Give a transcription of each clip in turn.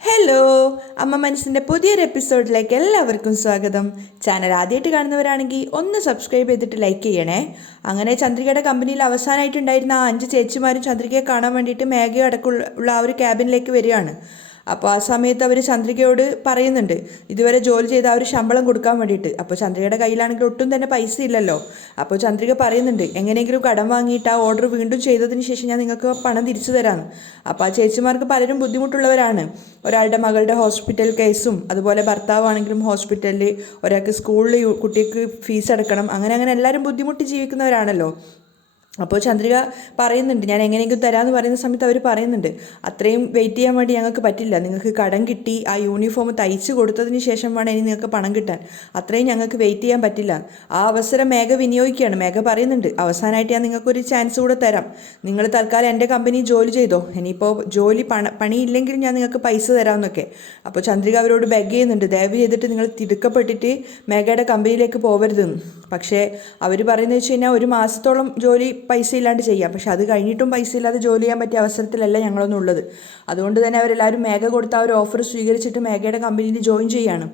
Hello, അമ്മ മനസ്സിൻ്റെ പുതിയൊരു എപ്പിസോഡിലേക്ക് എല്ലാവർക്കും സ്വാഗതം. ചാനൽ ആദ്യമായിട്ട് കാണുന്നവരാണെങ്കിൽ ഒന്ന് സബ്സ്ക്രൈബ് ചെയ്തിട്ട് ലൈക്ക് ചെയ്യണേ. അങ്ങനെ ചന്ദ്രികയുടെ കമ്പനിയിൽ അവസാനമായിട്ടുണ്ടായിരുന്ന ആ 5 ചേച്ചിമാരും ചന്ദ്രികയെ കാണാൻ വേണ്ടിയിട്ട് മേഘയും അടക്കമുള്ള ആ ഒരു ക്യാബിനിലേക്ക് വരികയാണ്. അപ്പോൾ ആ സമയത്ത് അവർ ചന്ദ്രികയോട് പറയുന്നുണ്ട് ഇതുവരെ ജോലി ചെയ്ത ആ ഒരു ശമ്പളം കൊടുക്കാൻ വേണ്ടിയിട്ട്. അപ്പോൾ ചന്ദ്രികയുടെ കയ്യിലാണെങ്കിൽ ഒട്ടും തന്നെ പൈസ ഇല്ലല്ലോ. അപ്പോൾ ചന്ദ്രിക പറയുന്നുണ്ട് എങ്ങനെയെങ്കിലും കടം വാങ്ങിയിട്ട് ആ ഓർഡർ വീണ്ടും ചെയ്തതിന് ശേഷം ഞാൻ നിങ്ങൾക്ക് പണം തിരിച്ചു തരാമെന്ന്. അപ്പോൾ ആ ചേച്ചിമാർക്ക് പലരും ബുദ്ധിമുട്ടുള്ളവരാണ്. ഒരാളുടെ മകളുടെ ഹോസ്പിറ്റൽ കേസും അതുപോലെ ഭർത്താവാണെങ്കിലും ഹോസ്പിറ്റലിൽ, ഒരാൾക്ക് സ്കൂളിൽ കുട്ടിക്ക് ഫീസ് അടക്കണം, അങ്ങനെ എല്ലാവരും ബുദ്ധിമുട്ടി ജീവിക്കുന്നവരാണല്ലോ. അപ്പോൾ ചന്ദ്രിക പറയുന്നുണ്ട് ഞാൻ എങ്ങനെയെങ്കിലും തരാമെന്ന് പറയുന്ന സമയത്ത് അവർ പറയുന്നുണ്ട് അത്രയും വെയിറ്റ് ചെയ്യാൻ വേണ്ടി ഞങ്ങൾക്ക് പറ്റില്ല, നിങ്ങൾക്ക് കടം കിട്ടി ആ യൂണിഫോം തയ്ച്ച് കൊടുത്തതിന് ശേഷം വേണം ഇനി നിങ്ങൾക്ക് പണം കിട്ടാൻ, അത്രയും ഞങ്ങൾക്ക് വെയിറ്റ് ചെയ്യാൻ പറ്റില്ല. ആ അവസരം മേഘ വിനിയോഗിക്കുകയാണ്. മേഘ പറയുന്നുണ്ട് അവസാനമായിട്ട് ഞാൻ നിങ്ങൾക്കൊരു ചാൻസ് കൂടെ തരാം, നിങ്ങൾ തൽക്കാലം എൻ്റെ കമ്പനി ജോലി ചെയ്തോ, ഇനിയിപ്പോൾ പണിയില്ലെങ്കിൽ ഞാൻ നിങ്ങൾക്ക് പൈസ തരാമെന്നൊക്കെ. അപ്പോൾ ചന്ദ്രിക അവരോട് ബെഗ് ചെയ്യുന്നുണ്ട് ദയവ് ചെയ്തിട്ട് നിങ്ങൾ തിടുക്കപ്പെട്ടിട്ട് മേഘയുടെ കമ്പനിയിലേക്ക് പോകരുതെന്ന്. പക്ഷേ അവർ പറയുന്നത് വെച്ച് കഴിഞ്ഞാൽ ഒരു മാസത്തോളം ജോലി പൈസ ഇല്ലാണ്ട് ചെയ്യാം, പക്ഷെ അത് കഴിഞ്ഞിട്ടും പൈസ ഇല്ലാതെ ജോലി ചെയ്യാൻ പറ്റിയ അവസരത്തിലല്ല ഞങ്ങളൊന്നും ഉള്ളത്. അതുകൊണ്ട് തന്നെ അവരെല്ലാവരും മേഘ കൊടുത്ത ആ ഒരു ഓഫർ സ്വീകരിച്ചിട്ട് മേഘയുടെ കമ്പനിയിൽ ജോയിൻ ചെയ്യാണ്.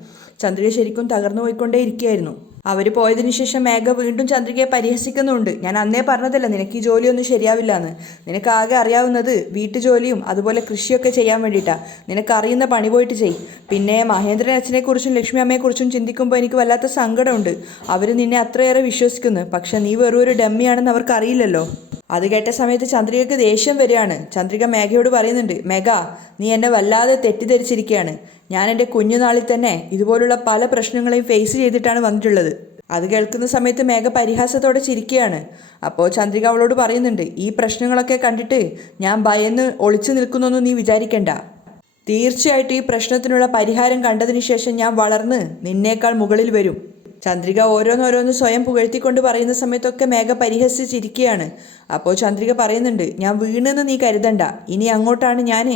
ചന്ദ്രിക ശരിക്കും തകർന്നു പോയിക്കൊണ്ടേ ഇരിക്കുകയായിരുന്നു. അവർ പോയതിനു ശേഷം മേഘ വീണ്ടും ചന്ദ്രികയെ പരിഹസിക്കുന്നുണ്ട്. ഞാൻ അന്നേ പറഞ്ഞതല്ല നിനക്ക് ഈ ജോലിയൊന്നും ശരിയാവില്ല എന്ന്, നിനക്ക് ആകെ അറിയാവുന്നത് വീട്ടുജോലിയും അതുപോലെ കൃഷിയൊക്കെ ചെയ്യാൻ വേണ്ടിയിട്ടാണ്, നിനക്ക് അറിയുന്ന പണി പോയിട്ട് ചെയ്. പിന്നെ മഹേന്ദ്രൻ അച്ഛനെക്കുറിച്ചും ലക്ഷ്മി അമ്മയെക്കുറിച്ചും ചിന്തിക്കുമ്പോൾ എനിക്ക് വല്ലാത്ത സങ്കടമുണ്ട്. അവർ നിന്നെ അത്രയേറെ വിശ്വസിക്കുന്നു, പക്ഷെ നീ വെറും ഒരു ഡമ്മിയാണെന്ന് അവർക്ക് അറിയില്ലല്ലോ. അത് കേട്ട സമയത്ത് ചന്ദ്രികയ്ക്ക് ദേഷ്യം വരികയാണ്. ചന്ദ്രിക മേഘയോട് പറയുന്നുണ്ട് മേഘ നീ എന്നെ വല്ലാതെ തെറ്റിദ്ധരിച്ചിരിക്കുകയാണ്, ഞാൻ എൻ്റെ കുഞ്ഞുനാളിൽ തന്നെ ഇതുപോലുള്ള പല പ്രശ്നങ്ങളെയും ഫേസ് ചെയ്തിട്ടാണ് വന്നിട്ടുള്ളത്. അത് കേൾക്കുന്ന സമയത്ത് മേഘ പരിഹാസത്തോടെ ചിരിക്കുകയാണ്. അപ്പോൾ ചന്ദ്രിക അവളോട് പറയുന്നുണ്ട് ഈ പ്രശ്നങ്ങളൊക്കെ കണ്ടിട്ട് ഞാൻ ഭയന്ന് ഒളിച്ചു നിൽക്കുന്നൊന്നും നീ വിചാരിക്കണ്ട, തീർച്ചയായിട്ടും ഈ പ്രശ്നത്തിനുള്ള പരിഹാരം കണ്ടതിന് ശേഷം ഞാൻ വളർന്ന് നിന്നേക്കാൾ മുകളിൽ വരും. ചന്ദ്രിക ഓരോന്നോരോന്ന് സ്വയം പുകഴ്ത്തിക്കൊണ്ട് പറയുന്ന സമയത്തൊക്കെ മേഘ പരിഹസിച്ചിരിക്കുകയാണ്. അപ്പോൾ ചന്ദ്രിക പറയുന്നുണ്ട് ഞാൻ വീണെന്ന് നീ കരുതണ്ട, ഇനി അങ്ങോട്ടാണ് ഞാൻ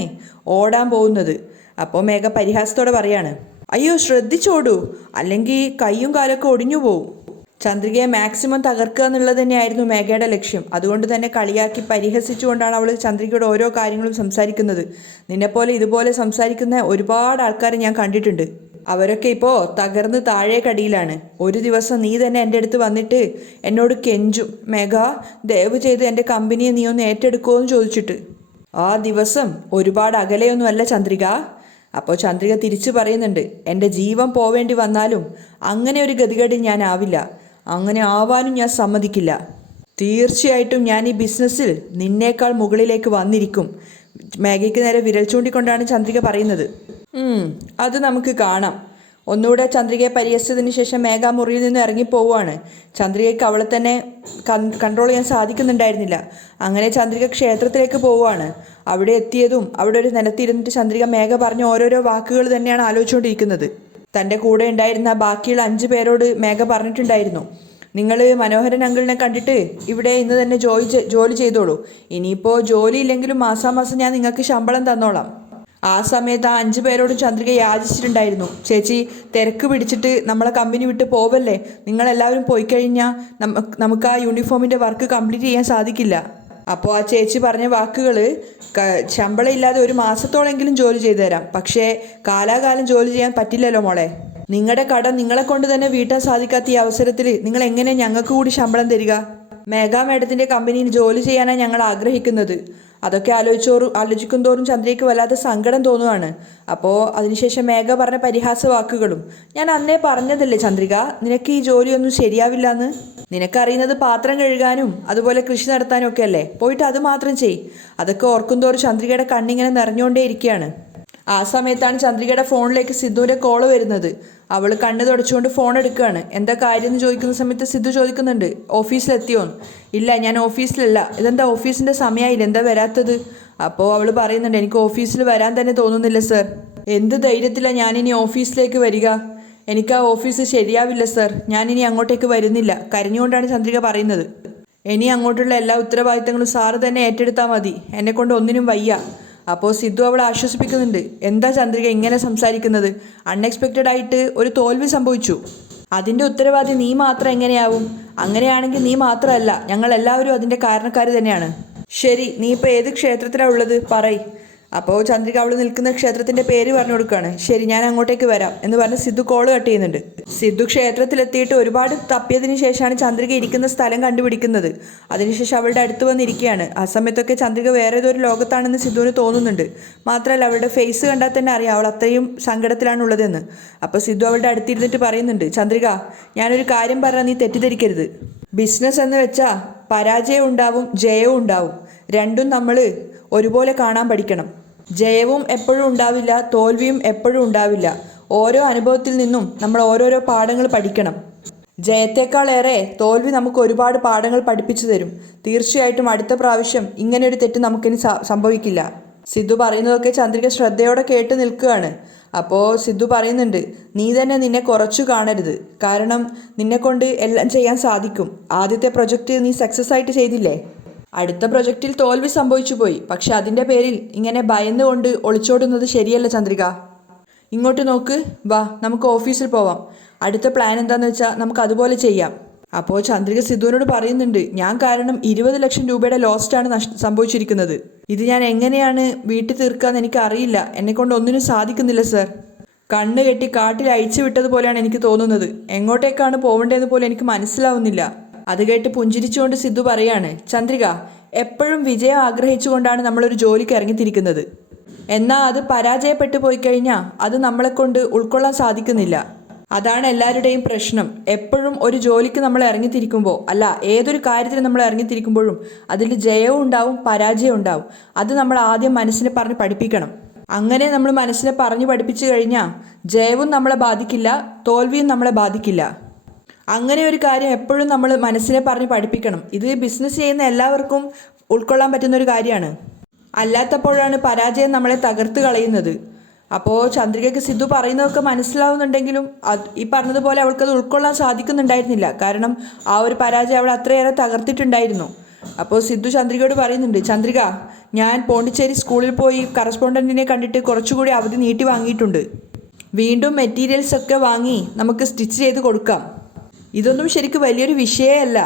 ഓടാൻ പോകുന്നത്. അപ്പോൾ മേഘ പരിഹാസത്തോടെ പറയാണ് അയ്യോ ശ്രദ്ധിച്ചോടൂ, അല്ലെങ്കിൽ കൈയും കാലൊക്കെ ഒടിഞ്ഞു പോവും. ചന്ദ്രികയെ മാക്സിമം തകർക്കുക എന്നുള്ളത് തന്നെയായിരുന്നു മേഘയുടെ ലക്ഷ്യം. അതുകൊണ്ട് തന്നെ കളിയാക്കി പരിഹസിച്ചുകൊണ്ടാണ് അവൾ ചന്ദ്രികയുടെ ഓരോ കാര്യങ്ങളും സംസാരിക്കുന്നത്. നിന്നെപ്പോലെ ഇതുപോലെ സംസാരിക്കുന്ന ഒരുപാട് ആൾക്കാരെ ഞാൻ കണ്ടിട്ടുണ്ട്, അവരൊക്കെ ഇപ്പോൾ തകർന്ന് താഴേക്കടിയിലാണ്. ഒരു ദിവസം നീ തന്നെ എൻ്റെ അടുത്ത് വന്നിട്ട് എന്നോട് കെഞ്ചും മേഘ ദയവ് ചെയ്ത് എൻ്റെ കമ്പനിയെ നീ ഒന്ന് ഏറ്റെടുക്കുമോ എന്ന് ചോദിച്ചിട്ട്. ആ ദിവസം ഒരുപാട് അകലെയൊന്നുമല്ല ചന്ദ്രിക. അപ്പോൾ ചന്ദ്രിക തിരിച്ചു പറയുന്നുണ്ട് എൻ്റെ ജീവൻ പോവേണ്ടി വന്നാലും അങ്ങനെ ഒരു ഗതികേടിൽ ഞാൻ ആവില്ല, അങ്ങനെ ആവാനും ഞാൻ സമ്മതിക്കില്ല. തീർച്ചയായിട്ടും ഞാൻ ഈ ബിസിനസ്സിൽ നിന്നേക്കാൾ മുകളിലേക്ക് വന്നിരിക്കും. മേഘയ്ക്ക് നേരെ വിരൽ ചൂണ്ടിക്കൊണ്ടാണ് ചന്ദ്രിക പറയുന്നത്. അത് നമുക്ക് കാണാം. ഒന്നുകൂടെ ചന്ദ്രികയെ പരിഹസിച്ചതിന് ശേഷം മേഘ മുറിയിൽ നിന്ന് ഇറങ്ങിപ്പോവുകയാണ്. ചന്ദ്രികയ്ക്ക് അവളെ തന്നെ കൺട്രോൾ ചെയ്യാൻ സാധിക്കുന്നുണ്ടായിരുന്നില്ല. അങ്ങനെ ചന്ദ്രിക ക്ഷേത്രത്തിലേക്ക് പോവുകയാണ്. അവിടെ എത്തിയതും അവിടെ ഒരു നിലത്തിരുന്നിട്ട് ചന്ദ്രിക മേഘ പറഞ്ഞ ഓരോരോ വാക്കുകൾ തന്നെയാണ് ആലോചിച്ചുകൊണ്ടിരിക്കുന്നത്. തൻ്റെ കൂടെ ഉണ്ടായിരുന്ന ബാക്കിയുള്ള 5 പേരോട് മേഘ പറഞ്ഞിട്ടുണ്ടായിരുന്നു നിങ്ങൾ മനോഹരൻ അങ്കിളിനെ കണ്ടിട്ട് ഇവിടെ ഇന്ന് തന്നെ ജോലി ചെയ്തോളൂ, ഇനിയിപ്പോൾ ജോലി ഇല്ലെങ്കിലും മാസാമാസം ഞാൻ നിങ്ങൾക്ക് ശമ്പളം തന്നോളാം. ആ സമയത്ത് ആ 5 പേരോടും ചന്ദ്രിക യാചിച്ചിട്ടുണ്ടായിരുന്നു ചേച്ചി തിരക്ക് പിടിച്ചിട്ട് നമ്മളെ കമ്പനി വിട്ട് പോവല്ലേ, നിങ്ങളെല്ലാവരും പോയി കഴിഞ്ഞാൽ നമുക്ക് ആ യൂണിഫോമിൻ്റെ വർക്ക് കംപ്ലീറ്റ് ചെയ്യാൻ സാധിക്കില്ല. അപ്പോൾ ആ ചേച്ചി പറഞ്ഞ വാക്കുകൾ ശമ്പളം ഇല്ലാതെ ഒരു മാസത്തോളെങ്കിലും ജോലി ചെയ്തു തരാം, പക്ഷേ കാലാകാലം ജോലി ചെയ്യാൻ പറ്റില്ലല്ലോ മോളെ. നിങ്ങളുടെ കടം നിങ്ങളെ കൊണ്ട് തന്നെ വീട്ടാൻ സാധിക്കാത്ത ഈ അവസരത്തിൽ നിങ്ങൾ എങ്ങനെ ഞങ്ങൾക്ക് കൂടി ശമ്പളം തരിക? മേഘ മേഡത്തിൻ്റെ കമ്പനിയിൽ ജോലി ചെയ്യാനാണ് ഞങ്ങൾ ആഗ്രഹിക്കുന്നത്. അതൊക്കെ ആലോചിക്കും തോറും ചന്ദ്രയ്ക്ക് വല്ലാത്ത സങ്കടം തോന്നുകയാണ്. അപ്പോൾ അതിനുശേഷം മേഘ പറഞ്ഞ പരിഹാസ വാക്കുകളും ഞാൻ അന്നേ പറഞ്ഞതല്ലേ ചന്ദ്രിക നിനക്ക് ഈ ജോലിയൊന്നും ശരിയാവില്ല എന്ന്, നിനക്കറിയുന്നത് പാത്രം കഴുകാനും അതുപോലെ കൃഷി നടത്താനും ഒക്കെ അല്ലേ, പോയിട്ട് അത് മാത്രം ചെയ്. അതൊക്കെ ഓർക്കും തോറും ചന്ദ്രികയുടെ കണ്ണിങ്ങനെ നിറഞ്ഞുകൊണ്ടേ ഇരിക്കുകയാണ്. ആ സമയത്താണ് ചന്ദ്രികയുടെ ഫോണിലേക്ക് സിദ്ധുവിൻ്റെ കോള് വരുന്നത്. അവൾ കണ്ണ് തുടച്ചുകൊണ്ട് ഫോൺ എടുക്കുകയാണ്. എന്താ കാര്യം എന്ന് ചോദിക്കുന്ന സമയത്ത് സിദ്ധു ചോദിക്കുന്നുണ്ട് ഓഫീസിലെത്തിയോന്ന്. ഇല്ല ഞാൻ ഓഫീസിലല്ല. ഇതെന്താ ഓഫീസിൻ്റെ സമയമായില്ല, എന്താ വരാത്തത്? അപ്പോൾ അവൾ പറയുന്നുണ്ട് എനിക്ക് ഓഫീസിൽ വരാൻ തന്നെ തോന്നുന്നില്ല സർ. എന്ത് ധൈര്യത്തിലാണ് ഞാനിനി ഓഫീസിലേക്ക് വരിക, എനിക്ക് ആ ഓഫീസ് ശരിയാവില്ല സർ, ഞാനിനി അങ്ങോട്ടേക്ക് വരുന്നില്ല. കരഞ്ഞുകൊണ്ടാണ് ചന്ദ്രിക പറയുന്നത്. ഇനി അങ്ങോട്ടുള്ള എല്ലാ ഉത്തരവാദിത്തങ്ങളും സാറ് തന്നെ ഏറ്റെടുത്താൽ മതി, എന്നെക്കൊണ്ട് ഒന്നിനും വയ്യ. അപ്പോൾ സിദ്ധു അവളെ ആശ്വസിപ്പിക്കുന്നുണ്ട് എന്താ ചന്ദ്രിക ഇങ്ങനെ സംസാരിക്കുന്നത്, അൺഎക്സ്പെക്റ്റഡ് ആയിട്ട് ഒരു തോൽവി സംഭവിച്ചു, അതിൻ്റെ ഉത്തരവാദി നീ മാത്രം എങ്ങനെയാവും? അങ്ങനെയാണെങ്കിൽ നീ മാത്രമല്ല ഞങ്ങളെല്ലാവരും അതിൻ്റെ കാരണക്കാർ തന്നെയാണ്. ശരി നീ ഇപ്പോൾ ഏത് ക്ഷേത്രത്തിലാണ് ഉള്ളത് പറയ്. അപ്പോൾ ചന്ദ്രിക അവൾ നിൽക്കുന്ന ക്ഷേത്രത്തിൻ്റെ പേര് പറഞ്ഞു കൊടുക്കുകയാണ്. ശരി, ഞാൻ അങ്ങോട്ടേക്ക് വരാം എന്ന് പറഞ്ഞ് സിദ്ധു കോള് കട്ട് ചെയ്യുന്നുണ്ട്. സിദ്ധു ക്ഷേത്രത്തിലെത്തിയിട്ട് ഒരുപാട് തപ്പിയതിന് ശേഷമാണ് ചന്ദ്രിക ഇരിക്കുന്ന സ്ഥലം കണ്ടുപിടിക്കുന്നത്. അതിനുശേഷം അവളുടെ അടുത്ത് വന്നിരിക്കുകയാണ്. ആ സമയത്തൊക്കെ ചന്ദ്രിക വേറെ ഏതൊരു ലോകത്താണെന്ന് സിദ്ധുവിന് തോന്നുന്നുണ്ട്. മാത്രമല്ല അവളുടെ ഫേസ് കണ്ടാൽ തന്നെ അറിയാം അവൾ അത്രയും സങ്കടത്തിലാണുള്ളതെന്ന്. അപ്പോൾ സിദ്ധു അവളുടെ അടുത്തിരുന്നിട്ട് പറയുന്നുണ്ട്, ചന്ദ്രിക, ഞാനൊരു കാര്യം പറഞ്ഞാൽ നീ തെറ്റിദ്ധരിക്കരുത്. ബിസിനസ് എന്ന് വെച്ചാൽ പരാജയം ഉണ്ടാവും, ജയവും ഉണ്ടാവും. രണ്ടും നമ്മൾ ഒരുപോലെ കാണാൻ പഠിക്കണം. ജയവും എപ്പോഴും ഉണ്ടാവില്ല, തോൽവിയും എപ്പോഴും ഉണ്ടാവില്ല. ഓരോ അനുഭവത്തിൽ നിന്നും നമ്മൾ ഓരോരോ പാഠങ്ങൾ പഠിക്കണം. ജയത്തേക്കാളേറെ തോൽവി നമുക്ക് ഒരുപാട് പാഠങ്ങൾ പഠിപ്പിച്ചു തരും. തീർച്ചയായിട്ടും അടുത്ത പ്രാവശ്യം ഇങ്ങനെയൊരു തെറ്റ് നമുക്കിനി സംഭവിക്കില്ല. സിദ്ധു പറയുന്നതൊക്കെ ചന്ദ്രിക ശ്രദ്ധയോടെ കേട്ട് നിൽക്കുകയാണ്. അപ്പോൾ സിദ്ധു പറയുന്നുണ്ട്, നീ തന്നെ നിന്നെ കുറച്ചു കാണരുത്. കാരണം നിന്നെക്കൊണ്ട് എല്ലാം ചെയ്യാൻ സാധിക്കും. ആദ്യത്തെ പ്രൊജക്റ്റ് നീ സക്സസ് ആയിട്ട് ചെയ്തില്ലേ? അടുത്ത പ്രൊജക്റ്റിൽ തോൽവി സംഭവിച്ചു പോയി. പക്ഷെ അതിൻ്റെ പേരിൽ ഇങ്ങനെ ഭയന്നുകൊണ്ട് ഒളിച്ചോടുന്നത് ശരിയല്ല ചന്ദ്രിക. ഇങ്ങോട്ട് നോക്ക്, വാ നമുക്ക് ഓഫീസിൽ പോവാം. അടുത്ത പ്ലാൻ എന്താണെന്ന് വെച്ചാൽ നമുക്ക് അതുപോലെ ചെയ്യാം. അപ്പോൾ ചന്ദ്രിക സിദ്ധുവിനോട് പറയുന്നുണ്ട്, ഞാൻ കാരണം 20 ലക്ഷം രൂപയുടെ ലോസ്റ്റാണ് സംഭവിച്ചിരിക്കുന്നത്. ഇത് ഞാൻ എങ്ങനെയാണ് വീട്ടിൽ തീർക്കാമെന്ന് എനിക്ക് അറിയില്ല. എന്നെക്കൊണ്ട് ഒന്നിനും സാധിക്കുന്നില്ല സർ. കണ്ണ് കെട്ടി കാട്ടിൽ അഴിച്ചു വിട്ടതുപോലെയാണ് എനിക്ക് തോന്നുന്നത്. എങ്ങോട്ടേക്കാണ് പോവേണ്ടതെന്ന് പോലും എനിക്ക് മനസ്സിലാവുന്നില്ല. അത് കേട്ട് പുഞ്ചിരിച്ചുകൊണ്ട് സിദ്ധു പറയാണ്, ചന്ദ്രിക, എപ്പോഴും വിജയം ആഗ്രഹിച്ചുകൊണ്ടാണ് നമ്മളൊരു ജോലിക്ക് ഇറങ്ങിത്തിരിക്കുന്നത്. എന്നാൽ അത് പരാജയപ്പെട്ടു പോയി കഴിഞ്ഞാൽ അത് നമ്മളെക്കൊണ്ട് ഉൾക്കൊള്ളാൻ സാധിക്കുന്നില്ല. അതാണ് എല്ലാവരുടെയും പ്രശ്നം. എപ്പോഴും ഒരു ജോലിക്ക് നമ്മൾ ഇറങ്ങിത്തിരിക്കുമ്പോൾ, അല്ല ഏതൊരു കാര്യത്തിന് നമ്മൾ ഇറങ്ങിത്തിരിക്കുമ്പോഴും അതിൽ ജയവും ഉണ്ടാവും, പരാജയം ഉണ്ടാവും. അത് നമ്മൾ ആദ്യം മനസ്സിനെ പറഞ്ഞ് പഠിപ്പിക്കണം. അങ്ങനെ നമ്മൾ മനസ്സിനെ പറഞ്ഞു പഠിപ്പിച്ചു കഴിഞ്ഞാൽ ജയവും നമ്മളെ ബാധിക്കില്ല, തോൽവിയും നമ്മളെ ബാധിക്കില്ല. അങ്ങനെ ഒരു കാര്യം എപ്പോഴും നമ്മൾ മനസ്സിനെ പറഞ്ഞ് പഠിപ്പിക്കണം. ഇത് ബിസിനസ് ചെയ്യുന്ന എല്ലാവർക്കും ഉൾക്കൊള്ളാൻ പറ്റുന്ന ഒരു കാര്യമാണ്. അല്ലാത്തപ്പോഴാണ് പരാജയം നമ്മളെ തകർത്ത് കളയുന്നത്. അപ്പോൾ ചന്ദ്രികയ്ക്ക് സിദ്ധു പറയുന്നതൊക്കെ മനസ്സിലാവുന്നുണ്ടെങ്കിലും ഈ പറഞ്ഞതുപോലെ അവൾക്കത് ഉൾക്കൊള്ളാൻ സാധിക്കുന്നുണ്ടായിരുന്നില്ല. കാരണം ആ ഒരു പരാജയം അവൾ അത്രയേറെ തകർത്തിട്ടുണ്ടായിരുന്നു. അപ്പോൾ സിദ്ധു ചന്ദ്രികയോട് പറയുന്നുണ്ട്, ചന്ദ്രിക, ഞാൻ പോണ്ടിച്ചേരി സ്കൂളിൽ പോയി കറസ്പോണ്ടൻറ്റിനെ കണ്ടിട്ട് കുറച്ചുകൂടി അവധി നീട്ടി വാങ്ങിയിട്ടുണ്ട്. വീണ്ടും മെറ്റീരിയൽസ് ഒക്കെ വാങ്ങി നമുക്ക് സ്റ്റിച്ച് ചെയ്ത് കൊടുക്കാം. ഇതൊന്നും ശരിക്കും വലിയൊരു വിഷയമല്ല.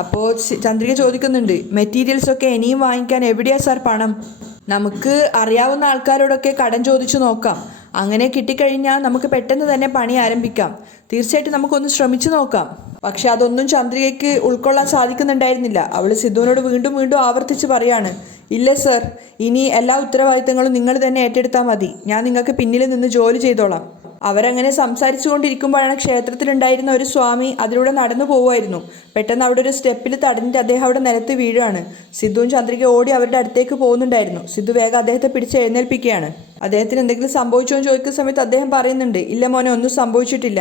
അപ്പോൾ ചന്ദ്രിക ചോദിക്കുന്നുണ്ട്, മെറ്റീരിയൽസൊക്കെ ഇനിയും വാങ്ങിക്കാൻ എവിടെയാ സാർ പണം? നമുക്ക് അറിയാവുന്ന ആൾക്കാരോടൊക്കെ കടം ചോദിച്ചു നോക്കാം. അങ്ങനെ കിട്ടിക്കഴിഞ്ഞാൽ നമുക്ക് പെട്ടെന്ന് തന്നെ പണി ആരംഭിക്കാം. തീർച്ചയായിട്ടും നമുക്കൊന്ന് ശ്രമിച്ചു നോക്കാം. പക്ഷെ അതൊന്നും ചന്ദ്രികയ്ക്ക് ഉൾക്കൊള്ളാൻ സാധിക്കുന്നുണ്ടായിരുന്നില്ല. അവൾ സിദ്ധുവിനോട് വീണ്ടും വീണ്ടും ആവർത്തിച്ച് പറയാണ്, ഇല്ല സർ, ഇനി എല്ലാ ഉത്തരവാദിത്തങ്ങളും നിങ്ങൾ തന്നെ ഏറ്റെടുത്താൽ മതി. ഞാൻ നിങ്ങൾക്ക് പിന്നിൽ നിന്ന് ജോലി ചെയ്തോളാം. അവരങ്ങനെ സംസാരിച്ചു കൊണ്ടിരിക്കുമ്പോഴാണ് ക്ഷേത്രത്തിലുണ്ടായിരുന്ന ഒരു സ്വാമി അതിലൂടെ നടന്നു പോവുമായിരുന്നു. പെട്ടെന്ന് അവിടെ ഒരു സ്റ്റെപ്പിൽ തടഞ്ഞിട്ട് അദ്ദേഹം അവിടെ നിലത്ത് വീഴുകയാണ്. സിദ്ധുവും ചന്ദ്രിക ഓടി അവരുടെ അടുത്തേക്ക് പോകുന്നുണ്ടായിരുന്നു. സിദ്ധു വേഗം അദ്ദേഹത്തെ പിടിച്ച് എഴുന്നേൽപ്പിക്കുകയാണ്. അദ്ദേഹത്തിന് എന്തെങ്കിലും സംഭവിച്ചോ എന്ന് ചോദിക്കുന്ന സമയത്ത് അദ്ദേഹം പറയുന്നുണ്ട്, ഇല്ല മോനെ, ഒന്നും സംഭവിച്ചിട്ടില്ല.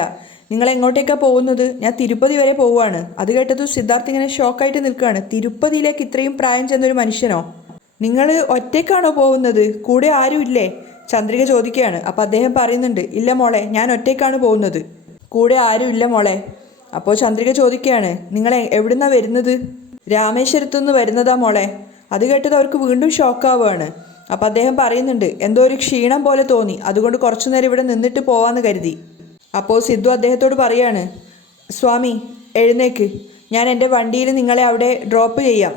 നിങ്ങൾ എങ്ങോട്ടേക്കാണ് പോകുന്നത്? ഞാൻ തിരുപ്പതി വരെ പോവുകയാണ്. അത് കേട്ടത് സിദ്ധാർത്ഥ് ഇങ്ങനെ ഷോക്കായിട്ട് നിൽക്കുകയാണ്. തിരുപ്പതിയിലേക്ക് ഇത്രയും പ്രായം ചെന്നൊരു മനുഷ്യനോ? നിങ്ങൾ ഒറ്റയ്ക്കാണോ പോകുന്നത്? കൂടെ ആരുമില്ലേ? ചന്ദ്രിക ചോദിക്കുകയാണ്. അപ്പോൾ അദ്ദേഹം പറയുന്നുണ്ട്, ഇല്ല മോളെ, ഞാൻ ഒറ്റയ്ക്കാണ് പോകുന്നത്, കൂടെ ആരും ഇല്ല മോളെ. അപ്പോൾ ചന്ദ്രിക ചോദിക്കുകയാണ്, നിങ്ങൾ എവിടുന്നാണ് വരുന്നത്? രാമേശ്വരത്തു നിന്ന് വരുന്നതാ മോളെ. അത് കേട്ടത് അവർക്ക് വീണ്ടും ഷോക്കാവുകയാണ്. അപ്പോൾ അദ്ദേഹം പറയുന്നുണ്ട്, എന്തോ ഒരു ക്ഷീണം പോലെ തോന്നി, അതുകൊണ്ട് കുറച്ചു നേരം ഇവിടെ നിന്നിട്ട് പോവാമെന്ന് കരുതി. അപ്പോൾ സിദ്ധു അദ്ദേഹത്തോട് പറയാണ്, സ്വാമി എഴുന്നേക്ക്, ഞാൻ എൻ്റെ വണ്ടിയിൽ നിങ്ങളെ അവിടെ ഡ്രോപ്പ് ചെയ്യാം.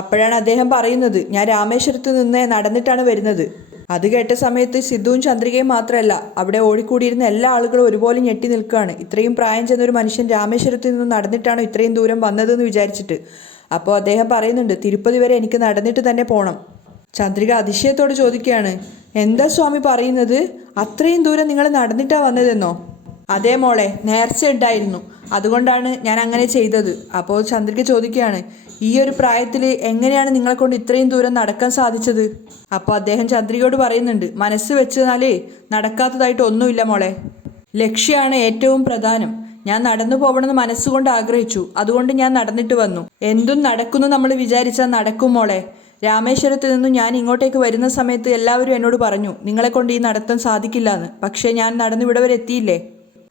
അപ്പോഴാണ് അദ്ദേഹം പറയുന്നത്, ഞാൻ രാമേശ്വരത്ത് നിന്ന് നടന്നിട്ടാണ് വരുന്നത്. അത് കേട്ട സമയത്ത് സിദ്ധുവും ചന്ദ്രികയും മാത്രമല്ല അവിടെ ഓടിക്കൂടിയിരുന്ന എല്ലാ ആളുകളും ഒരുപോലെ ഞെട്ടി നിൽക്കുകയാണ്. ഇത്രയും പ്രായം ചെന്നൊരു മനുഷ്യൻ രാമേശ്വരത്തിൽ നിന്ന് നടന്നിട്ടാണോ ഇത്രയും ദൂരം വന്നതെന്ന് വിചാരിച്ചിട്ട്. അപ്പോൾ അദ്ദേഹം പറയുന്നുണ്ട്, തിരുപ്പതി വരെ എനിക്ക് നടന്നിട്ട് തന്നെ പോകണം. ചന്ദ്രിക അതിശയത്തോട് ചോദിക്കുകയാണ്, എന്താ സ്വാമി പറയുന്നത്? അത്രയും ദൂരം നിങ്ങൾ നടന്നിട്ടാണ് വന്നതെന്നോ? അതേ മോളെ, നേർച്ച ഉണ്ടായിരുന്നു, അതുകൊണ്ടാണ് ഞാൻ അങ്ങനെ ചെയ്തത്. അപ്പോൾ ചന്ദ്രിക ചോദിക്കുകയാണ്, ഈ ഒരു പ്രായത്തിൽ എങ്ങനെയാണ് നിങ്ങളെ കൊണ്ട് ഇത്രയും ദൂരം നടക്കാൻ സാധിച്ചത്? അപ്പോൾ അദ്ദേഹം ചന്ദ്രികയോട് പറയുന്നുണ്ട്, മനസ്സ് വെച്ചാൽ നടക്കാത്തതായിട്ട് ഒന്നുമില്ല മോളെ. ലക്ഷ്യമാണ് ഏറ്റവും പ്രധാനം. ഞാൻ നടന്നു പോകണമെന്ന് മനസ്സുകൊണ്ട് ആഗ്രഹിച്ചു, അതുകൊണ്ട് ഞാൻ നടന്നിട്ട് വന്നു. എന്തും നടക്കുന്നു നമ്മൾ വിചാരിച്ചാൽ നടക്കും മോളെ. രാമേശ്വരത്ത് നിന്നും ഞാൻ ഇങ്ങോട്ടേക്ക് വരുന്ന സമയത്ത് എല്ലാവരും എന്നോട് പറഞ്ഞു, നിങ്ങളെ കൊണ്ട് ഈ നടത്താൻ സാധിക്കില്ല എന്ന്. പക്ഷേ ഞാൻ നടന്നു ഇവിടെ വരെ എത്തിയില്ലേ.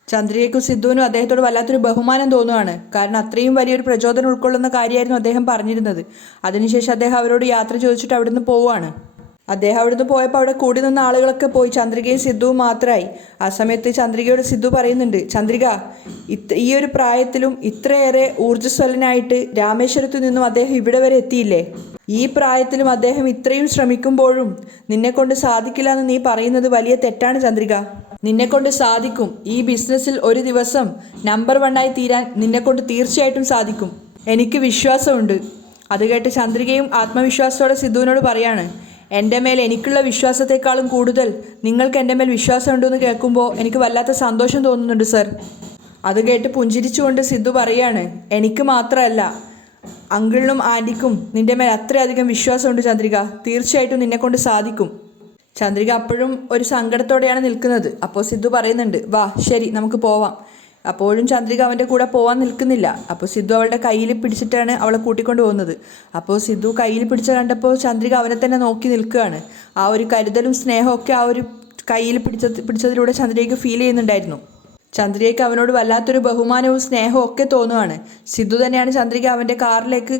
ചന്ദ്രികയ്ക്കും സിദ്ധുവിനും അദ്ദേഹത്തോട് വല്ലാത്തൊരു ബഹുമാനം തോന്നുകയാണ്. കാരണം അത്രയും വലിയൊരു പ്രചോദനം ഉൾക്കൊള്ളുന്ന കാര്യമായിരുന്നു അദ്ദേഹം പറഞ്ഞിരുന്നത്. അതിനുശേഷം അദ്ദേഹം അവരോട് യാത്ര ചോദിച്ചിട്ട് അവിടുന്ന് പോവുകയാണ്. അദ്ദേഹം അവിടുന്ന് പോയപ്പോൾ അവിടെ കൂടി നിന്ന ആളുകളൊക്കെ പോയി, ചന്ദ്രികയും സിദ്ധുവും മാത്രമായി. ആ സമയത്ത് ചന്ദ്രികയോട് സിദ്ധു പറയുന്നുണ്ട്, ചന്ദ്രിക, ഈ ഒരു പ്രായത്തിലും ഇത്രയേറെ ഊർജ്ജസ്വലനായിട്ട് രാമേശ്വരത്തു നിന്നും അദ്ദേഹം ഇവിടെ വരെ എത്തിയില്ലേ. ഈ പ്രായത്തിലും അദ്ദേഹം ഇത്രയും ശ്രമിക്കുമ്പോഴും നിന്നെക്കൊണ്ട് സാധിക്കില്ല എന്ന് നീ പറയുന്നത് വലിയ തെറ്റാണ് ചന്ദ്രിക. നിന്നെക്കൊണ്ട് സാധിക്കും. ഈ ബിസിനസ്സിൽ ഒരു ദിവസം നമ്പർ 1 തീരാൻ നിന്നെക്കൊണ്ട് തീർച്ചയായിട്ടും സാധിക്കും. എനിക്ക് വിശ്വാസമുണ്ട്. അത് കേട്ട് ചന്ദ്രികയും ആത്മവിശ്വാസത്തോടെ സിദ്ധുവിനോട് പറയാണ്, എൻ്റെ മേൽ എനിക്കുള്ള വിശ്വാസത്തെക്കാളും കൂടുതൽ നിങ്ങൾക്ക് എൻ്റെ മേൽ വിശ്വാസമുണ്ടെന്ന് കേൾക്കുമ്പോൾ എനിക്ക് വല്ലാത്ത സന്തോഷം തോന്നുന്നുണ്ട് സർ. അത് കേട്ട് പുഞ്ചിരിച്ചുകൊണ്ട് സിദ്ധു പറയാണ്, എനിക്ക് മാത്രമല്ല അങ്കിളിനും ആൻറ്റിക്കും നിൻ്റെ മേൽ അത്രയധികം വിശ്വാസമുണ്ട് ചന്ദ്രിക. തീർച്ചയായിട്ടും നിന്നെക്കൊണ്ട് സാധിക്കും. ചന്ദ്രിക അപ്പോഴും ഒരു സങ്കടത്തോടെയാണ് നിൽക്കുന്നത്. അപ്പോൾ സിദ്ധു പറയുന്നുണ്ട്, വാ ശരി നമുക്ക് പോവാം. അപ്പോഴും ചന്ദ്രിക അവൻ്റെ കൂടെ പോകാൻ നിൽക്കുന്നില്ല. അപ്പോൾ സിദ്ധു അവളുടെ കയ്യിൽ പിടിച്ചിട്ടാണ് അവളെ കൂട്ടിക്കൊണ്ട് പോകുന്നത്. അപ്പോൾ സിദ്ധു കയ്യിൽ പിടിച്ച കണ്ടപ്പോൾ ചന്ദ്രിക അവനെ തന്നെ നോക്കി നിൽക്കുകയാണ്. ആ ഒരു കരുതലും സ്നേഹവും ഒക്കെ ആ ഒരു കയ്യിൽ പിടിച്ചതിലൂടെ ചന്ദ്രികയ്ക്ക് ഫീൽ ചെയ്യുന്നുണ്ടായിരുന്നു. ചന്ദ്രികയ്ക്ക് അവനോട് വല്ലാത്തൊരു ബഹുമാനവും സ്നേഹവും ഒക്കെ തോന്നുകയാണ്. സിദ്ധു തന്നെയാണ് ചന്ദ്രിക അവൻ്റെ കാറിലേക്ക്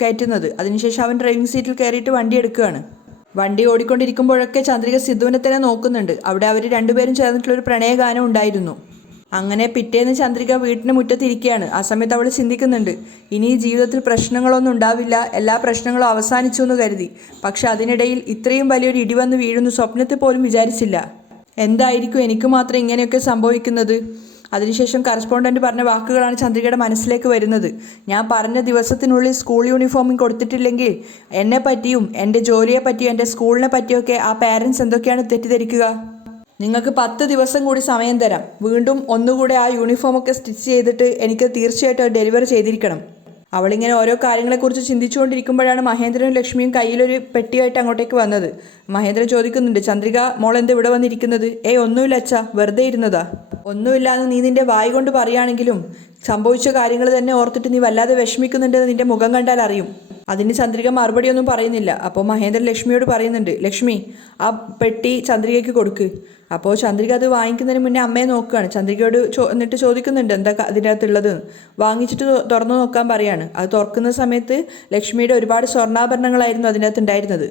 കയറ്റുന്നത്. അതിനുശേഷം അവൻ ഡ്രൈവിംഗ് സീറ്റിൽ കയറിയിട്ട് വണ്ടി എടുക്കുകയാണ്. വണ്ടി ഓടിക്കൊണ്ടിരിക്കുമ്പോഴൊക്കെ ചന്ദ്രിക സിദ്ധുവിനെ തന്നെ നോക്കുന്നുണ്ട്. അവിടെ അവർ രണ്ടുപേരും ചേർന്നിട്ടുള്ളൊരു പ്രണയഗാനം ഉണ്ടായിരുന്നു. അങ്ങനെ പിറ്റേന്ന് ചന്ദ്രിക വീട്ടിന് മുറ്റത്തിരിക്കുകയാണ്. ആ സമയത്ത് അവൾ ചിന്തിക്കുന്നുണ്ട്, ഇനി ജീവിതത്തിൽ പ്രശ്നങ്ങളൊന്നും ഉണ്ടാവില്ല, എല്ലാ പ്രശ്നങ്ങളും അവസാനിച്ചു എന്ന് കരുതി. പക്ഷെ അതിനിടയിൽ ഇത്രയും വലിയൊരു ഇടിവന്ന് വീഴുന്നു സ്വപ്നത്തിൽ പോലും വിചാരിച്ചില്ല. എന്തായിരിക്കും എനിക്ക് മാത്രം ഇങ്ങനെയൊക്കെ സംഭവിക്കുന്നത്? അതിനുശേഷം കറസ്പോണ്ടൻറ്റ് പറഞ്ഞ വാക്കുകളാണ് ചന്ദ്രികയുടെ മനസ്സിലേക്ക് വരുന്നത്. ഞാൻ പറഞ്ഞ ദിവസത്തിനുള്ളിൽ സ്കൂൾ യൂണിഫോമും കൊടുത്തിട്ടില്ലെങ്കിൽ എന്നെ പറ്റിയും എൻ്റെ ജോലിയെ പറ്റിയും എൻ്റെ സ്കൂളിനെ പറ്റിയൊക്കെ ആ പാരൻസ് എന്തൊക്കെയാണ് തെറ്റിദ്ധരിക്കുക? നിങ്ങൾക്ക് 10 ദിവസം കൂടി സമയം തരാം. വീണ്ടും ഒന്നുകൂടെ ആ യൂണിഫോമൊക്കെ സ്റ്റിച്ച് ചെയ്തിട്ട് എനിക്ക് തീർച്ചയായിട്ടും ഡെലിവറി ചെയ്തിരിക്കണം. അവളിങ്ങനെ ഓരോ കാര്യങ്ങളെക്കുറിച്ച് ചിന്തിച്ചുകൊണ്ടിരിക്കുമ്പോഴാണ് മഹേന്ദ്രനും ലക്ഷ്മിയും കയ്യിലൊരു പെട്ടിയായിട്ട് അങ്ങോട്ടേക്ക് വന്നത്. മഹേന്ദ്രൻ ചോദിക്കുന്നുണ്ട്, ചന്ദ്രിക മോൾ എന്താ ഇവിടെ വന്നിരിക്കുന്നത്? ഒന്നുമില്ല അച്ഛാ, വെറുതെ ഇരുന്നതാ. ഒന്നുമില്ലാന്ന് നീ നിന്റെ വായി കൊണ്ട് പറയുകയാണെങ്കിലും സംഭവിച്ച കാര്യങ്ങൾ തന്നെ ഓർത്തിട്ട് നീ വല്ലാതെ വിഷമിക്കുന്നുണ്ടെന്ന് നിന്റെ മുഖം കണ്ടാൽ അറിയും. അതിന് ചന്ദ്രിക മറുപടിയൊന്നും പറയുന്നില്ല. അപ്പോൾ മഹേന്ദ്രൻ ലക്ഷ്മിയോട് പറയുന്നുണ്ട്, ലക്ഷ്മി ആ പെട്ടി ചന്ദ്രികയ്ക്ക് കൊടുക്ക്. അപ്പോൾ ചന്ദ്രിക അത് വാങ്ങിക്കുന്നതിന് മുന്നേ അമ്മയെ നോക്കുകയാണ്. ചന്ദ്രികയോട് എന്നിട്ട് ചോദിക്കുന്നുണ്ട് എന്താ അതിനകത്തുള്ളത്. വാങ്ങിച്ചിട്ട് തുറന്നു നോക്കാൻ പറയാണ്. അത് തുറക്കുന്ന സമയത്ത് ലക്ഷ്മിയുടെ ഒരുപാട് സ്വർണ്ണാഭരണങ്ങളായിരുന്നു അതിനകത്ത് ഉണ്ടായിരുന്നത്.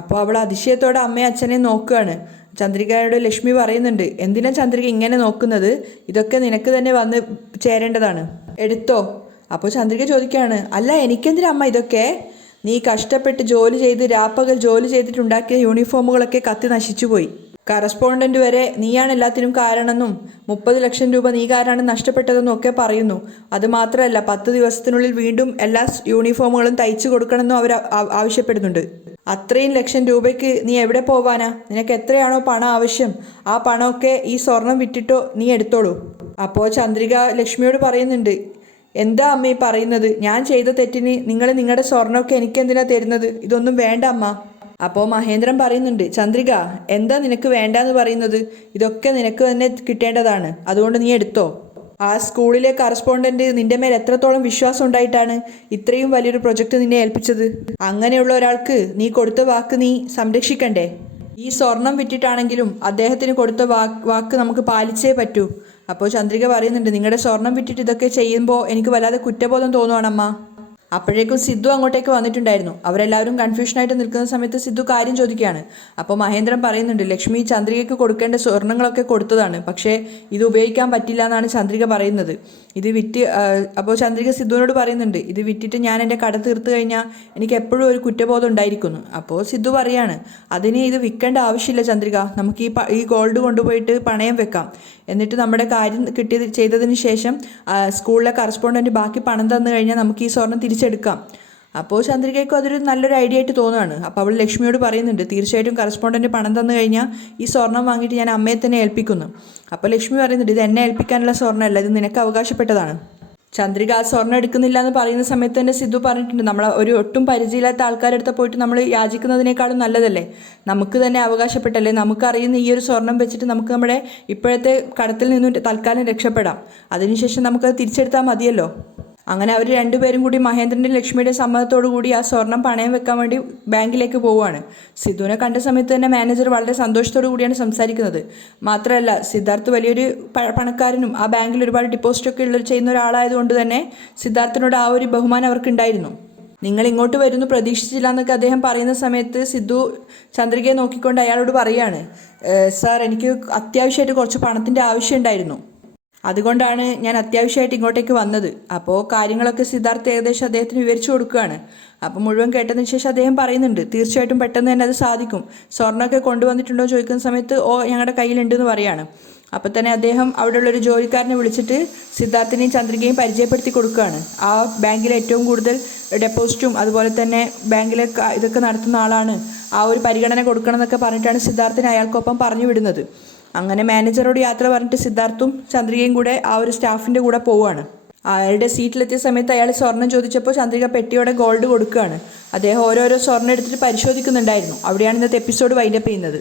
അപ്പോൾ അവൾ അതിശയത്തോടെ അമ്മയും അച്ഛനെയും നോക്കുകയാണ്. ചന്ദ്രികയോട് ലക്ഷ്മി പറയുന്നുണ്ട്, എന്തിനാ ചന്ദ്രിക ഇങ്ങനെ നോക്കുന്നത്? ഇതൊക്കെ നിനക്ക് തന്നെ വന്ന് ചേരേണ്ടതാണ്, എടുത്തോ. അപ്പോൾ ചന്ദ്രിക ചോദിക്കുകയാണ്, അല്ല എനിക്കെന്തിനാ അമ്മ ഇതൊക്കെ? നീ കഷ്ടപ്പെട്ട് ജോലി ചെയ്ത് രാപ്പകൽ ജോലി ചെയ്തിട്ടുണ്ടാക്കിയ യൂണിഫോമുകളൊക്കെ കത്തി നശിച്ചുപോയി. കറസ്പോണ്ടൻ്റ് വരെ നീയാണ് എല്ലാത്തിനും കാരണമെന്നും 30 ലക്ഷം രൂപ നീ കാരണമാണ് നഷ്ടപ്പെട്ടതെന്നും ഒക്കെ പറയുന്നു. അതുമാത്രമല്ല 10 ദിവസത്തിനുള്ളിൽ വീണ്ടും എല്ലാ യൂണിഫോമുകളും തയ്ച്ചു കൊടുക്കണമെന്നും അവർ ആവശ്യപ്പെടുന്നുണ്ട്. അത്രയും ലക്ഷം രൂപയ്ക്ക് നീ എവിടെ പോവാനാ? നിനക്ക് എത്രയാണോ പണം ആവശ്യം ആ പണമൊക്കെ ഈ സ്വർണം വിറ്റിട്ടോ നീ എടുത്തോളൂ. അപ്പോൾ ചന്ദ്രിക ലക്ഷ്മിയോട് പറയുന്നുണ്ട്, എന്താ അമ്മ ഈ പറയുന്നത്? ഞാൻ ചെയ്ത തെറ്റിന് നിങ്ങൾ നിങ്ങളുടെ സ്വർണ്ണമൊക്കെ എനിക്കെന്തിനാ തരുന്നത്? ഇതൊന്നും വേണ്ട അമ്മ. അപ്പോൾ മഹേന്ദ്രൻ പറയുന്നുണ്ട്, ചന്ദ്രിക എന്താ നിനക്ക് വേണ്ടാന്ന് പറയുന്നത്? ഇതൊക്കെ നിനക്ക് തന്നെ കിട്ടേണ്ടതാണ്, അതുകൊണ്ട് നീ എടുത്തോ. ആ സ്കൂളിലെ കറസ്പോണ്ടൻറ്റ് നിന്റെ മേൽ എത്രത്തോളം വിശ്വാസം ഉണ്ടായിട്ടാണ് ഇത്രയും വലിയൊരു പ്രൊജക്റ്റ് നിന്നെ ഏൽപ്പിച്ചത്? അങ്ങനെയുള്ള ഒരാൾക്ക് നീ കൊടുത്ത വാക്ക് നീ സംരക്ഷിക്കണ്ടേ? ഈ സ്വർണം വിറ്റിട്ടാണെങ്കിലും അദ്ദേഹത്തിന് കൊടുത്ത വാക്ക് നമുക്ക് പാലിച്ചേ പറ്റൂ. അപ്പോൾ ചന്ദ്രിക പറയുന്നുണ്ട്, നിങ്ങളുടെ സ്വർണം വിറ്റിട്ട് ഇതൊക്കെ ചെയ്യുമ്പോൾ എനിക്ക് വല്ലാതെ കുറ്റബോധം തോന്നുവാണമ്മ. അപ്പോഴേക്കും സിദ്ധു അങ്ങോട്ടേക്ക് വന്നിട്ടുണ്ടായിരുന്നു. അവരെല്ലാവരും കൺഫ്യൂഷനായിട്ട് നിൽക്കുന്ന സമയത്ത് സിദ്ധു കാര്യം ചോദിക്കുകയാണ്. അപ്പോൾ മഹേന്ദ്രൻ പറയുന്നുണ്ട്, ലക്ഷ്മി ചന്ദ്രികയ്ക്ക് കൊടുക്കേണ്ട സ്വർണ്ണങ്ങളൊക്കെ കൊടുത്തതാണ്, പക്ഷേ ഇത് ഉപയോഗിക്കാൻ പറ്റില്ല എന്നാണ് ചന്ദ്രിക പറയുന്നത്. ഇത് വിറ്റ് അപ്പോൾ ചന്ദ്രിക സിദ്ധുവിനോട് പറയുന്നുണ്ട്, ഇത് വിറ്റിട്ട് ഞാൻ എൻ്റെ കട തീർത്ത് കഴിഞ്ഞാൽ എനിക്ക് എപ്പോഴും ഒരു കുറ്റബോധം ഉണ്ടായിരിക്കുന്നു. അപ്പോൾ സിദ്ധു പറയാണ്, അതിന് ഇത് വിൽക്കേണ്ട ആവശ്യമില്ല ചന്ദ്രിക, നമുക്ക് ഈ ഗോൾഡ് കൊണ്ടുപോയിട്ട് പണയം വെക്കാം. എന്നിട്ട് നമ്മുടെ കാര്യം ചെയ്തതിന് ശേഷം സ്കൂളിലെ കറസ്പോണ്ടൻറ്റ് ബാക്കി പണം തന്നു കഴിഞ്ഞാൽ നമുക്ക് ഈ സ്വർണം തിരിച്ചെടുക്കാം. അപ്പോൾ ചന്ദ്രികയ്ക്കും അതൊരു നല്ലൊരു ഐഡിയ ആയിട്ട് തോന്നുകയാണ്. അപ്പോൾ അവൾ ലക്ഷ്മിയോട് പറയുന്നുണ്ട്, തീർച്ചയായിട്ടും കറസ്പോണ്ടൻറ്റ് പണം തന്നു കഴിഞ്ഞാൽ ഈ സ്വർണം വാങ്ങിയിട്ട് ഞാൻ അമ്മയെ തന്നെ ഏൽപ്പിക്കുന്നു. അപ്പോൾ ലക്ഷ്മി പറയുന്നുണ്ട്, ഇത് എന്നെ ഏൽപ്പിക്കാനുള്ള സ്വർണ്ണമല്ല, ഇത് നിനക്ക് അവകാശപ്പെട്ടതാണ്. ചന്ദ്രിക ആ സ്വർണ്ണം എടുക്കുന്നില്ല എന്ന് പറയുന്ന സമയത്ത് തന്നെ സിദ്ധു പറഞ്ഞിട്ടുണ്ട്, നമ്മൾ ഒരു ഒട്ടും പരിചയമില്ലാത്ത ആൾക്കാരുടെ അടുത്ത് പോയിട്ട് നമ്മൾ യാചിക്കുന്നതിനേക്കാളും നല്ലതല്ലേ, നമുക്ക് തന്നെ അവകാശപ്പെട്ടല്ലേ, നമുക്കറിയുന്ന ഈ ഒരു സ്വർണം വെച്ചിട്ട് നമുക്ക് നമ്മുടെ ഇപ്പോഴത്തെ കടത്തിൽ നിന്നും തൽക്കാലം രക്ഷപ്പെടാം, അതിനുശേഷം നമുക്കത് തിരിച്ചെടുത്താൽ മതിയല്ലോ. അങ്ങനെ അവർ രണ്ടുപേരും കൂടി മഹേന്ദ്രൻ്റെ ലക്ഷ്മിയുടെ സമ്മതത്തോടു കൂടി ആ സ്വർണം പണയം വെക്കാൻ വേണ്ടി ബാങ്കിലേക്ക് പോവുകയാണ്. സിദ്ധുവിനെ കണ്ട സമയത്ത് തന്നെ മാനേജർ വളരെ സന്തോഷത്തോടു കൂടിയാണ് സംസാരിക്കുന്നത്. മാത്രമല്ല സിദ്ധാർത്ഥ് വലിയൊരു പണക്കാരനും ആ ബാങ്കിൽ ഒരുപാട് ഡിപ്പോസിറ്റൊക്കെ ചെയ്യുന്ന ഒരാളായതുകൊണ്ട് തന്നെ സിദ്ധാർത്ഥിനോട് ആ ഒരു ബഹുമാനം അവർക്കുണ്ടായിരുന്നു. നിങ്ങൾ ഇങ്ങോട്ട് വരുന്നു പ്രതീക്ഷിച്ചില്ല എന്നൊക്കെ അദ്ദേഹം പറയുന്ന സമയത്ത് സിദ്ധു ചന്ദ്രികയെ നോക്കിക്കൊണ്ട് അയാളോട് പറയുകയാണ്, സാർ എനിക്ക് അത്യാവശ്യമായിട്ട് കുറച്ച് പണത്തിൻ്റെ ആവശ്യം ഉണ്ടായിരുന്നു. അതുകൊണ്ടാണ് ഞാൻ അത്യാവശ്യമായിട്ട് ഇങ്ങോട്ടേക്ക് വന്നത്. അപ്പോൾ കാര്യങ്ങളൊക്കെ സിദ്ധാർത്ഥ് ഏകദേശം അദ്ദേഹത്തിന് വിവരിച്ചു കൊടുക്കുകയാണ്. അപ്പോൾ മുഴുവൻ കേട്ടതിന് ശേഷം അദ്ദേഹം പറയുന്നുണ്ട്, തീർച്ചയായിട്ടും പെട്ടെന്ന് തന്നെ അത് സാധിക്കും. സ്വർണ്ണമൊക്കെ കൊണ്ടുവന്നിട്ടുണ്ടോ ചോദിക്കുന്ന സമയത്ത് ഞങ്ങളുടെ കയ്യിലുണ്ടെന്ന് പറയാണ്. അപ്പോൾ തന്നെ അദ്ദേഹം അവിടെയുള്ളൊരു ജോലിക്കാരനെ വിളിച്ചിട്ട് സിദ്ധാർത്ഥിനെയും ചന്ദ്രികയും പരിചയപ്പെടുത്തി കൊടുക്കുകയാണ്. ആ ബാങ്കിലെ ഏറ്റവും കൂടുതൽ ഡെപ്പോസിറ്റും അതുപോലെ തന്നെ ബാങ്കിലെ ഇതൊക്കെ നടത്തുന്ന ആളാണ്, ആ ഒരു പരിഗണന കൊടുക്കണം എന്നൊക്കെ പറഞ്ഞിട്ടാണ് സിദ്ധാർത്ഥിനെ അയാൾക്കൊപ്പം പറഞ്ഞു വിടുന്നത്. അങ്ങനെ മാനേജറോട് യാത്ര പറഞ്ഞിട്ട് സിദ്ധാർത്ഥും ചന്ദ്രികയും കൂടെ ആ ഒരു സ്റ്റാഫിൻ്റെ കൂടെ പോവുകയാണ്. അയാളുടെ സീറ്റിലെത്തിയ സമയത്ത് അയാൾ സ്വർണം ചോദിച്ചപ്പോൾ ചന്ദ്രിക പെട്ടിയോടെ ഗോൾഡ് കൊടുക്കുകയാണ്. അദ്ദേഹം ഓരോരോ സ്വർണ്ണം എടുത്തിട്ട് പരിശോധിക്കുന്നുണ്ടായിരുന്നു. അവിടെയാണ് ഇന്നത്തെ എപ്പിസോഡ് വൈൻഡപ്പ് ചെയ്യുന്നത്.